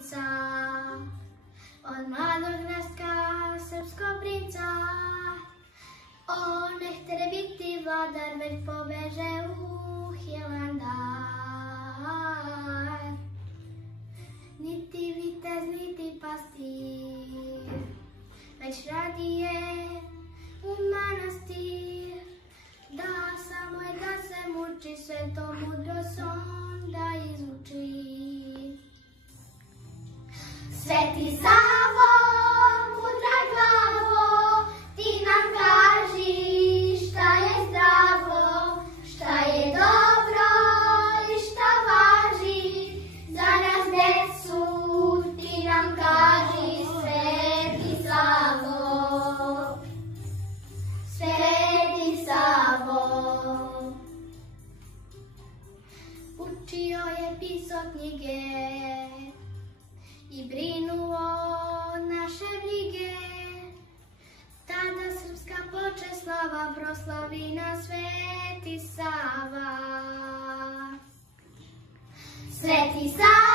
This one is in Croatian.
princa, od mladog rastka srpskog princa. On ne htjede biti vladar, već pobeže u Hilandar. Niti vitez, niti pastir, već radije u manastir. Da samo je da se muči, sve to mudrost onda izuči. Sveti Savo, mudra glavo, ti nam kaži šta je zdravo, šta je dobro i šta važi. Za nas decu ti nam kaži, Sveti Savo, Sveti Savo. Učio je pisao knjige i brinuo naše brige. Tada srpska ploče slava proslavi na Sveti Sava. Sveti Sava.